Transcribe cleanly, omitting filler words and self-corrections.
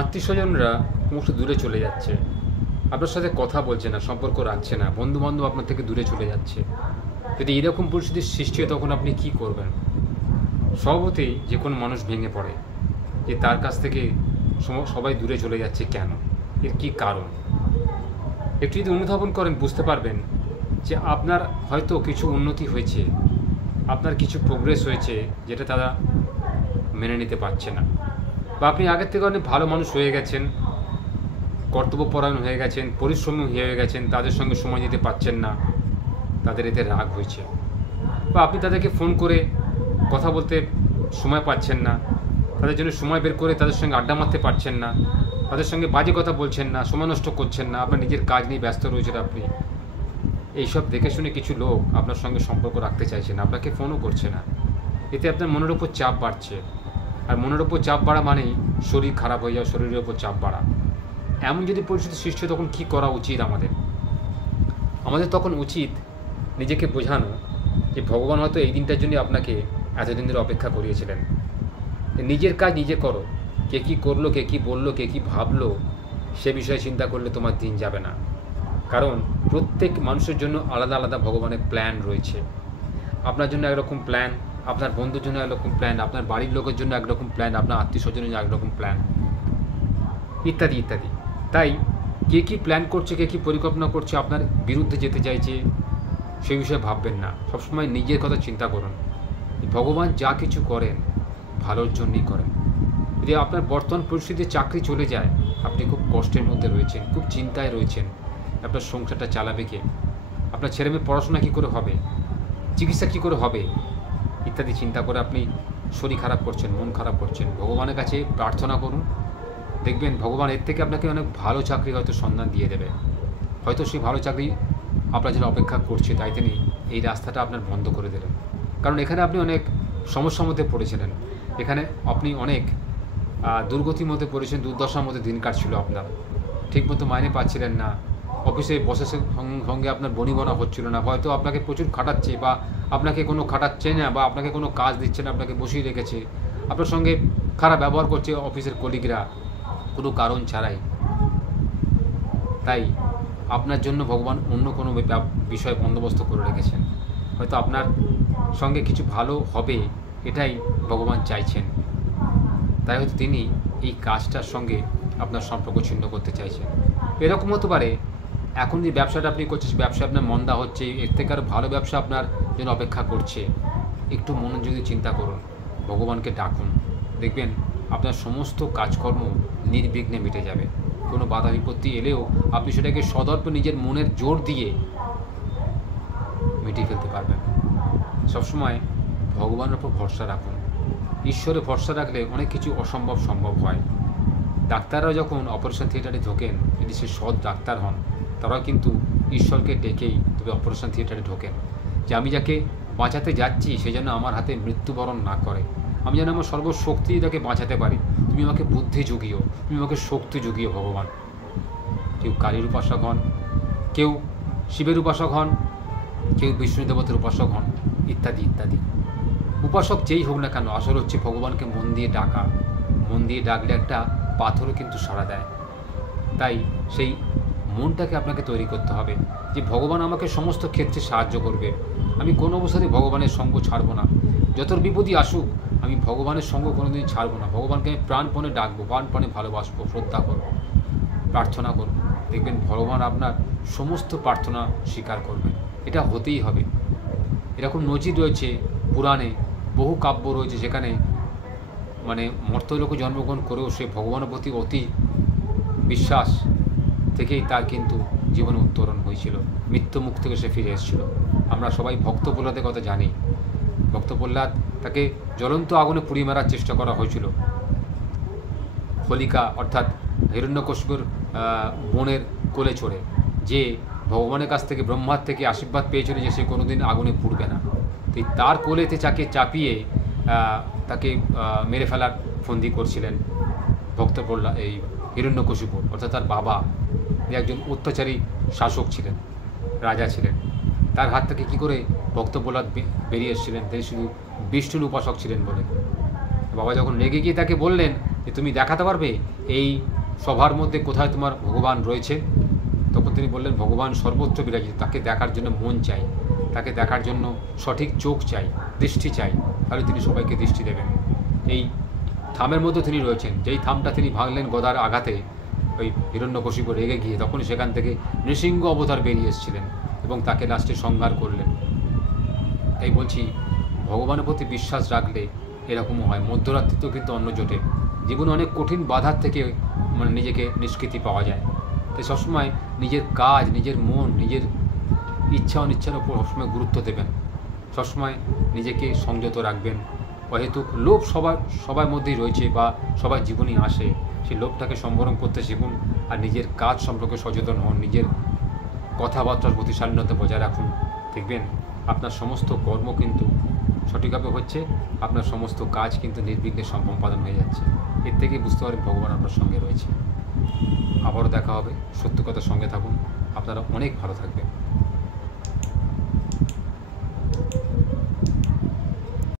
আত্মীয়স্বজনরা ক্রমশ দূরে চলে যাচ্ছে, আপনার সাথে কথা বলছে না, সম্পর্ক রাখছে না, বন্ধুবান্ধব আপনার থেকে দূরে চলে যাচ্ছে। যদি এরকম পরিস্থিতির সৃষ্টি হয় তখন আপনি কি করবেন? স্বভাবতই যে কোনো মানুষ ভেঙে পড়ে যে তার কাছ থেকে সবাই দূরে চলে যাচ্ছে কেন, এর কি কারণ। একটু যদি অনুধাবন করেন বুঝতে পারবেন যে আপনার হয়তো কিছু উন্নতি হয়েছে, আপনার কিছু প্রোগ্রেস হয়েছে যেটা তারা মেনে নিতে পারছে না, বা আপনি আগের থেকে অনেক ভালো মানুষ হয়ে গেছেন, কর্তব্যপরায়ণ হয়ে গেছেন, পরিশ্রমী হয়ে গেছেন, তাদের সঙ্গে সময় দিতে পারছেন না, তাদের এতে রাগ হয়েছে, বা আপনি তাদেরকে ফোন করে কথা বলতে সময় পাচ্ছেন না, তাদের জন্য সময় বের করে তাদের সঙ্গে আড্ডা মারতে পারছেন না, তাদের সঙ্গে বাজে কথা বলছেন না, সময় নষ্ট করছেন না, আপনার নিজের কাজ নিয়ে ব্যস্ত রয়েছেন আপনি। এইসব দেখে শুনে কিছু লোক আপনার সঙ্গে সম্পর্ক রাখতে চাইছে না, আপনাকে ফোনও করছে না। এতে আপনার মনের ওপর চাপ বাড়ছে, আর মনের ওপর চাপ বাড়া মানেই শরীর খারাপ হয়ে যাওয়া, শরীরের ওপর চাপ বাড়া। এমন যদি পরিস্থিতি সৃষ্টি হয় তখন কী করা উচিত আমাদের তখন উচিত নিজেকে বোঝানো যে ভগবান হয়তো এই দিনটার জন্য আপনাকে এতদিন ধরে অপেক্ষা করিয়েছিলেন। নিজের কাজ নিজে করো, কে কী করলো, কে কী বললো, কে কী ভাবলো, সে বিষয়ে চিন্তা করলে তোমার দিন যাবে না। কারণ প্রত্যেক মানুষের জন্য আলাদা আলাদা ভগবানের প্ল্যান রয়েছে। আপনার জন্য একরকম প্ল্যান, আপনার বন্ধুর জন্য একরকম প্ল্যান, আপনার বাড়ির লোকের জন্য একরকম প্ল্যান, আপনার আত্মীয় স্বজনের জন্য একরকম প্ল্যান, ইত্যাদি ইত্যাদি। তাই কে কী প্ল্যান করছে, কে কী পরিকল্পনা করছে, আপনার বিরুদ্ধে যেতে চাইছে, সেই বিষয়ে ভাববেন না। সবসময় নিজের কথা চিন্তা করুন। ভগবান যা কিছু করেন ভালোর জন্যই করেন। যদি আপনার বর্তমান পরিস্থিতিতে চাকরি চলে যায়, আপনি খুব কষ্টের মধ্যে রয়েছেন, খুব চিন্তায় রয়েছেন, আপনার সংসারটা চালাবে কে, আপনার ছেলেমেয়ের পড়াশোনা কী করে হবে, চিকিৎসা কী করে হবে, ইত্যাদি চিন্তা করে আপনি শরীর খারাপ করছেন, মন খারাপ করছেন। ভগবানের কাছে প্রার্থনা করুন, দেখবেন ভগবান এর থেকে আপনাকে অনেক ভালো চাকরি হয়তো সন্ধান দিয়ে দেবে। হয়তো সেই ভালো চাকরি আপনার জন্য অপেক্ষা করছে, তাই তিনি এই রাস্তাটা আপনার বন্ধ করে দিলেন। কারণ এখানে আপনি অনেক সমস্যার মধ্যে পড়েছিলেন, এখানে আপনি অনেক দুর্গতির মধ্যে পড়েছেন, দুর্দশার মধ্যে দিন কাটছিল আপনার, ঠিকমতো মাইনে পাচ্ছিলেন না, অফিসে বসের সঙ্গে আপনার বনিবনা হচ্ছিল না, হয়তো আপনাকে প্রচুর খাটাচ্ছে বা আপনাকে কোনো খাটাচ্ছে না, বা আপনাকে কোনো কাজ দিচ্ছে না, আপনাকে বসিয়ে রেখেছে, আপনার সঙ্গে খারাপ ব্যবহার করছে অফিসের কলিগরা কোনো কারণ ছাড়াই। তাই আপনার জন্য ভগবান অন্য কোনো বিষয় বন্দোবস্ত করে রেখেছেন, হয়তো আপনার সঙ্গে কিছু ভালো হবে এটাই ভগবান চাইছেন। তাই হয়তো তিনি এই কাজটার সঙ্গে আপনার সম্পর্ক ছিন্ন করতে চাইছেন। এরকম হতে পারে এখন যে ব্যবসাটা আপনি করছেন, ব্যবসা আপনার মন্দা হচ্ছে, এর থেকে আরও ভালো ব্যবসা আপনার জন্য অপেক্ষা করছে। একটু মনোযোগী চিন্তা করুন, ভগবানকে ডাকুন, দেখবেন আপনার সমস্ত কাজকর্ম নির্বিঘ্নে মিটে যাবে। কোনো বাধা বিপত্তি এলেও আপনি সেটাকে সদর্পে নিজের মনের জোর দিয়ে মিটিয়ে ফেলতে পারবেন। সবসময় ভগবানের উপর ভরসা রাখুন। ঈশ্বরে ভরসা রাখলে অনেক কিছু অসম্ভব সম্ভব হয়। ডাক্তাররা যখন অপারেশন থিয়েটারে ঢোকেন, যদি সে সৎ ডাক্তার হন, তারা কিন্তু ঈশ্বরকে ডেকেই তবে অপারেশন থিয়েটারে ঢোকেন, যে আমি যাকে বাঁচাতে যাচ্ছি সে যেন আমার হাতে মৃত্যুবরণ না করে, আমি যেন আমার সর্বশক্তি তাকে বাঁচাতে পারি, তুমি আমাকে বুদ্ধি জুগিও, তুমি আমাকে শক্তি জুগিও ভগবান। কেউ কালীর উপাসক হন, কেউ শিবের উপাসক হন, কেউ বিষ্ণু দেবতার উপাসক হন, ইত্যাদি ইত্যাদি। উপাসক যেই হোক না কেন, আসল হচ্ছে ভগবানকে মন দিয়ে ডাকা। মন দিয়ে ডাকলে একটা পাথরও কিন্তু সাড়া দেয়। তাই সেই মনটাকে আপনাকে তৈরি করতে হবে যে ভগবান আমাকে সমস্ত ক্ষেত্রে সাহায্য করবে, আমি কোনো অবস্থাতে ভগবানের সঙ্গ ছাড়ব না, যত বিপদই আসুক আমি ভগবানের সঙ্গ কোনোদিন ছাড়ব না, ভগবানকে আমি প্রাণপণে ডাকবো, প্রাণপণে ভালোবাসবো, শ্রদ্ধা করব, প্রার্থনা করব। দেখবেন ভগবান আপনার সমস্ত প্রার্থনা স্বীকার করবেন। এটা হতেই হবে। এরকম নজির রয়েছে পুরাণে, বহু কাব্য রয়েছে যেখানে মানে মর্ত্যলোকে জন্মগ্রহণ করেও সে ভগবানের প্রতি অতি বিশ্বাস থেকেই তার কিন্তু জীবনে উত্তরণ হয়েছিল, মৃত্যুমুখ থেকে সে ফিরে এসেছিল। আমরা সবাই ভক্ত প্রহ্লাদের কথা জানি। ভক্ত প্রহ্লাদ, তাকে জ্বলন্ত আগুনে পুড়িয়ে মারার চেষ্টা করা হয়েছিল। হোলিকা অর্থাৎ হিরণ্যকশিপুর বোনের কোলে চড়ে, যে ভগবানের কাছ থেকে ব্রহ্মার থেকে আশীর্বাদ পেয়েছিল যে সে কোনোদিন আগুনে পুড়বে না, তার কোলেতে তাকে চাপিয়ে তাকে মেরে ফেলার ফন্দি করছিলেন ভক্ত প্রহ্লাদ, এই হিরণ্যকশিপু অর্থাৎ তার বাবা, যে একজন অত্যাচারী শাসক ছিলেন, রাজা ছিলেন। তার হাত থেকে কী করে ভক্ত প্রহ্লাদ বেরিয়ে এসেছিলেন? তিনি শুধু বিষ্ণুর উপাসক ছিলেন বলে। বাবা যখন রেগে গিয়ে তাকে বললেন যে তুমি দেখাতে পারবে এই সভার মধ্যে কোথায় তোমার ভগবান রয়েছে, তখন তিনি বললেন ভগবান সর্বত্র বিরাজিত, তাকে দেখার জন্য মন চাই, তাকে দেখার জন্য সঠিক চোখ চাই, দৃষ্টি চাই, তাহলে তিনি সবাইকে দৃষ্টি দেবেন। এই থামের মধ্যে তিনি রয়েছেন, যেই থামটা তিনি ভাঙলেন গদার আঘাতে ওই হিরণ্যকশিপু রেগে গিয়ে, তখনই সেখান থেকে নৃসিংহ অবতার বেরিয়ে এসেছিলেন এবং তাকে লাস্টে সংহার করলেন। তাই বলছি, ভগবানের প্রতি বিশ্বাস রাখলে এরকমও হয়। মধ্যরাত্রিতেও কিন্তু অন্ন জোটে, জীবনে অনেক কঠিন বাধার থেকে নিজেকে নিষ্কৃতি পাওয়া যায়। তাই সবসময় নিজের কাজ, নিজের মন, নিজের ইচ্ছা অনিচ্ছার ওপর সবসময় গুরুত্ব দেবেন, সবসময় নিজেকে সংযত রাখবেন। অহেতুক লোভ সবার মধ্যেই রয়েছে বা সবার জীবনেই আসে, সেই লোভটাকে সম্বরণ করতে শিখুন আর নিজের কাজ সম্পর্কে সচেতন হন, নিজের কথাবার্তার প্রতি শালীনতা বজায় রাখুন। দেখবেন আপনার সমস্ত কর্ম কিন্তু সঠিকভাবে হচ্ছে, আপনার সমস্ত কাজ কিন্তু নির্বিঘ্নে সম্পাদন হয়ে যাচ্ছে। এর থেকেই বুঝতে পারেন ভগবান আপনার সঙ্গে রয়েছে। আবারও দেখা হবে, সত্য কথার সঙ্গে থাকুন, আপনারা অনেক ভালো থাকবেন।